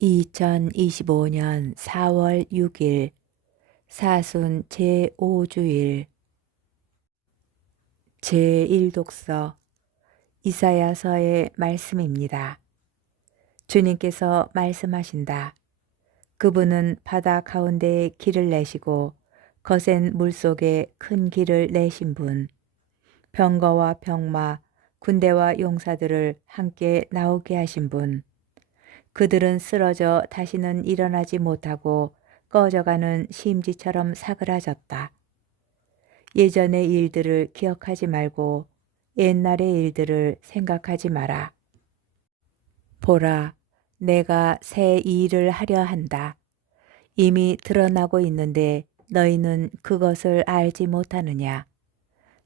2025년 4월 6일 사순 제5주일 제1독서 이사야서의 말씀입니다. 주님께서 말씀하신다. 그분은 바다 가운데에 길을 내시고 거센 물 속에 큰 길을 내신 분, 병거와 병마, 군대와 용사들을 함께 나오게 하신 분, 그들은 쓰러져 다시는 일어나지 못하고 꺼져가는 심지처럼 사그라졌다. 예전의 일들을 기억하지 말고 옛날의 일들을 생각하지 마라. 보라, 내가 새 일을 하려 한다. 이미 드러나고 있는데 너희는 그것을 알지 못하느냐.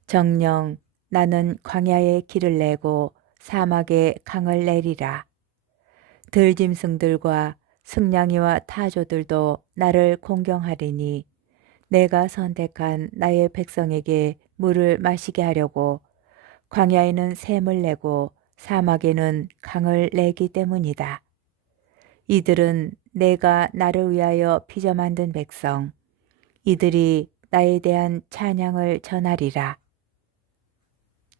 정령 나는 광야에 길을 내고 사막에 강을 내리라. 들짐승들과 승냥이와 타조들도 나를 공경하리니 내가 선택한 나의 백성에게 물을 마시게 하려고 광야에는 샘을 내고 사막에는 강을 내기 때문이다. 이들은 내가 나를 위하여 빚어 만든 백성, 이들이 나에 대한 찬양을 전하리라.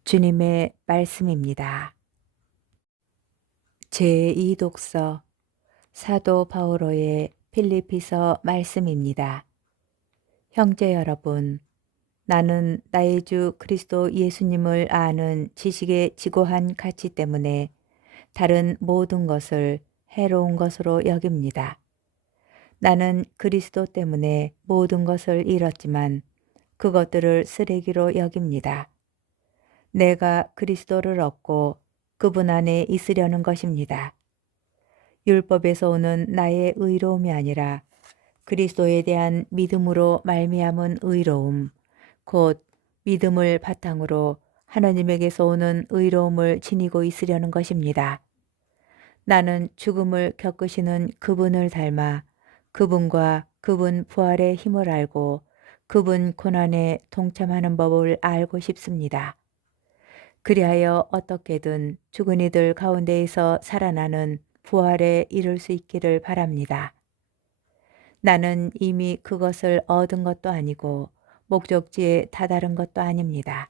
주님의 말씀입니다. 제2독서 사도 바오로의 필리피서 말씀입니다. 형제 여러분, 나는 나의 주 그리스도 예수님을 아는 지식의 지고한 가치 때문에 다른 모든 것을 해로운 것으로 여깁니다. 나는 그리스도 때문에 모든 것을 잃었지만 그것들을 쓰레기로 여깁니다. 내가 그리스도를 얻고 그분 안에 있으려는 것입니다. 율법에서 오는 나의 의로움이 아니라 그리스도에 대한 믿음으로 말미암은 의로움, 곧 믿음을 바탕으로 하나님에게서 오는 의로움을 지니고 있으려는 것입니다. 나는 죽음을 겪으시는 그분을 닮아 그분과 그분 부활의 힘을 알고 그분 고난에 동참하는 법을 알고 싶습니다. 그리하여 어떻게든 죽은 이들 가운데에서 살아나는 부활에 이를 수 있기를 바랍니다. 나는 이미 그것을 얻은 것도 아니고 목적지에 다다른 것도 아닙니다.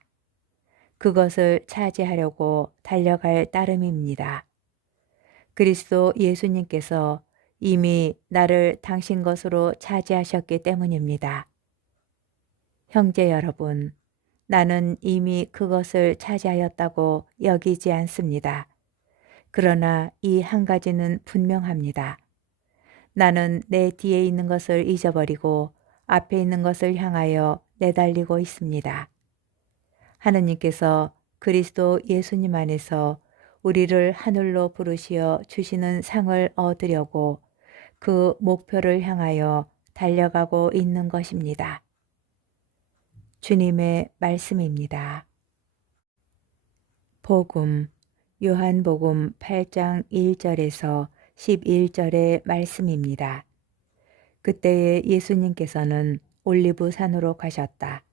그것을 차지하려고 달려갈 따름입니다. 그리스도 예수님께서 이미 나를 당신 것으로 차지하셨기 때문입니다. 형제 여러분, 나는 이미 그것을 차지하였다고 여기지 않습니다. 그러나 이 한 가지는 분명합니다. 나는 내 뒤에 있는 것을 잊어버리고 앞에 있는 것을 향하여 내달리고 있습니다. 하느님께서 그리스도 예수님 안에서 우리를 하늘로 부르시어 주시는 상을 얻으려고 그 목표를 향하여 달려가고 있는 것입니다. 주님의 말씀입니다. 복음 요한복음 8장 1절에서 11절의 말씀입니다. 그때에 예수님께서는 올리브 산으로 가셨다.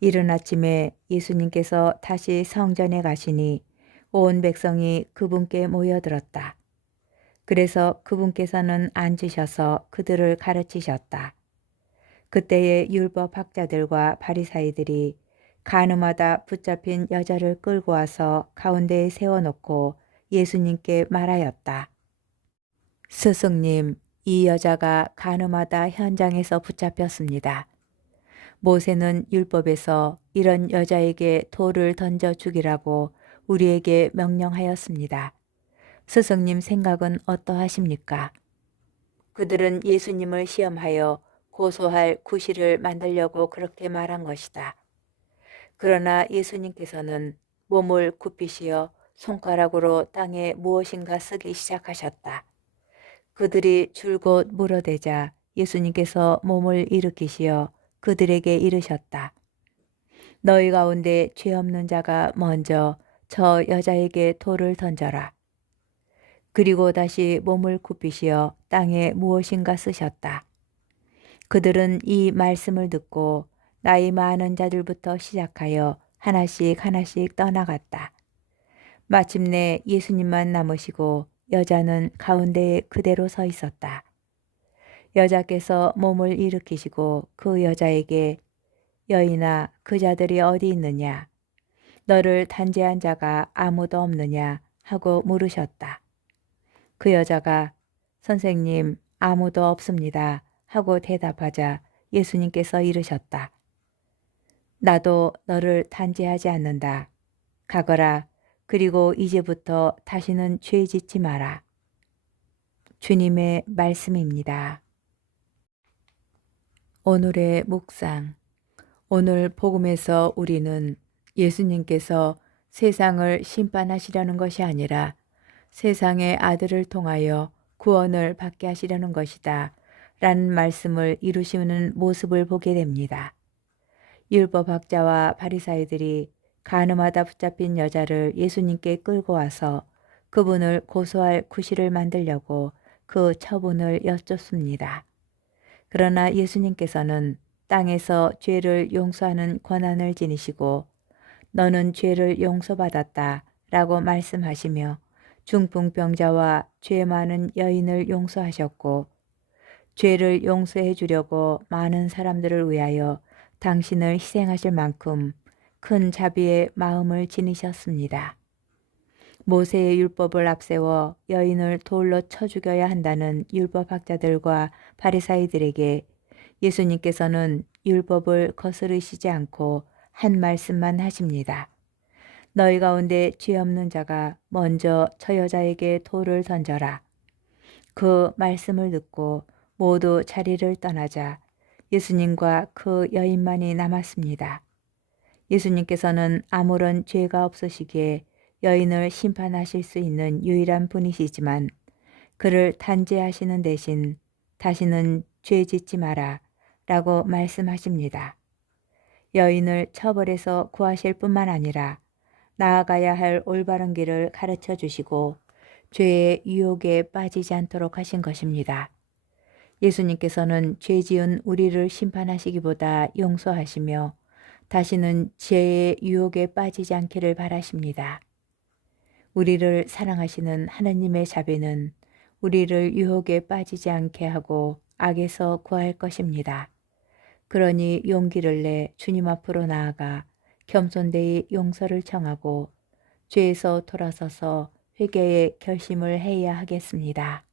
이른 아침에 예수님께서 다시 성전에 가시니 온 백성이 그분께 모여들었다. 그래서 그분께서는 앉으셔서 그들을 가르치셨다. 그때의 율법 학자들과 바리사이들이 가늠하다 붙잡힌 여자를 끌고 와서 가운데에 세워놓고 예수님께 말하였다. 스승님, 이 여자가 가늠하다 현장에서 붙잡혔습니다. 모세는 율법에서 이런 여자에게 돌을 던져 죽이라고 우리에게 명령하였습니다. 스승님 생각은 어떠하십니까? 그들은 예수님을 시험하여 고소할 구실을 만들려고 그렇게 말한 것이다. 그러나 예수님께서는 몸을 굽히시어 손가락으로 땅에 무엇인가 쓰기 시작하셨다. 그들이 줄곧 물어대자 예수님께서 몸을 일으키시어 그들에게 이르셨다. 너희 가운데 죄 없는 자가 먼저 저 여자에게 돌을 던져라. 그리고 다시 몸을 굽히시어 땅에 무엇인가 쓰셨다. 그들은 이 말씀을 듣고 나이 많은 자들부터 시작하여 하나씩 하나씩 떠나갔다. 마침내 예수님만 남으시고 여자는 가운데에 그대로 서 있었다. 여자께서 몸을 일으키시고 그 여자에게 여인아 그 자들이 어디 있느냐 너를 단죄한 자가 아무도 없느냐 하고 물으셨다. 그 여자가 선생님 아무도 없습니다 하고 대답하자 예수님께서 이르셨다. 나도 너를 단죄하지 않는다. 가거라. 그리고 이제부터 다시는 죄 짓지 마라. 주님의 말씀입니다. 오늘의 묵상. 오늘 복음에서 우리는 예수님께서 세상을 심판하시려는 것이 아니라 세상의 아들을 통하여 구원을 받게 하시려는 것이다. 라는 말씀을 이루시는 모습을 보게 됩니다. 율법학자와 바리사이들이 가늠하다 붙잡힌 여자를 예수님께 끌고 와서 그분을 고소할 구실을 만들려고 그 처분을 여쭙습니다. 그러나 예수님께서는 땅에서 죄를 용서하는 권한을 지니시고 너는 죄를 용서받았다 라고 말씀하시며 중풍병자와 죄 많은 여인을 용서하셨고 죄를 용서해 주려고 많은 사람들을 위하여 당신을 희생하실 만큼 큰 자비의 마음을 지니셨습니다. 모세의 율법을 앞세워 여인을 돌로 쳐 죽여야 한다는 율법학자들과 바리사이들에게 예수님께서는 율법을 거스르시지 않고 한 말씀만 하십니다. 너희 가운데 죄 없는 자가 먼저 저 여자에게 돌을 던져라. 그 말씀을 듣고 모두 자리를 떠나자 예수님과 그 여인만이 남았습니다. 예수님께서는 아무런 죄가 없으시기에 여인을 심판하실 수 있는 유일한 분이시지만 그를 단죄하시는 대신 다시는 죄 짓지 마라 라고 말씀하십니다. 여인을 처벌해서 구하실 뿐만 아니라 나아가야 할 올바른 길을 가르쳐 주시고 죄의 유혹에 빠지지 않도록 하신 것입니다. 예수님께서는 죄 지은 우리를 심판하시기보다 용서하시며 다시는 죄의 유혹에 빠지지 않기를 바라십니다. 우리를 사랑하시는 하나님의 자비는 우리를 유혹에 빠지지 않게 하고 악에서 구할 것입니다. 그러니 용기를 내 주님 앞으로 나아가 겸손되이 용서를 청하고 죄에서 돌아서서 회개의 결심을 해야 하겠습니다.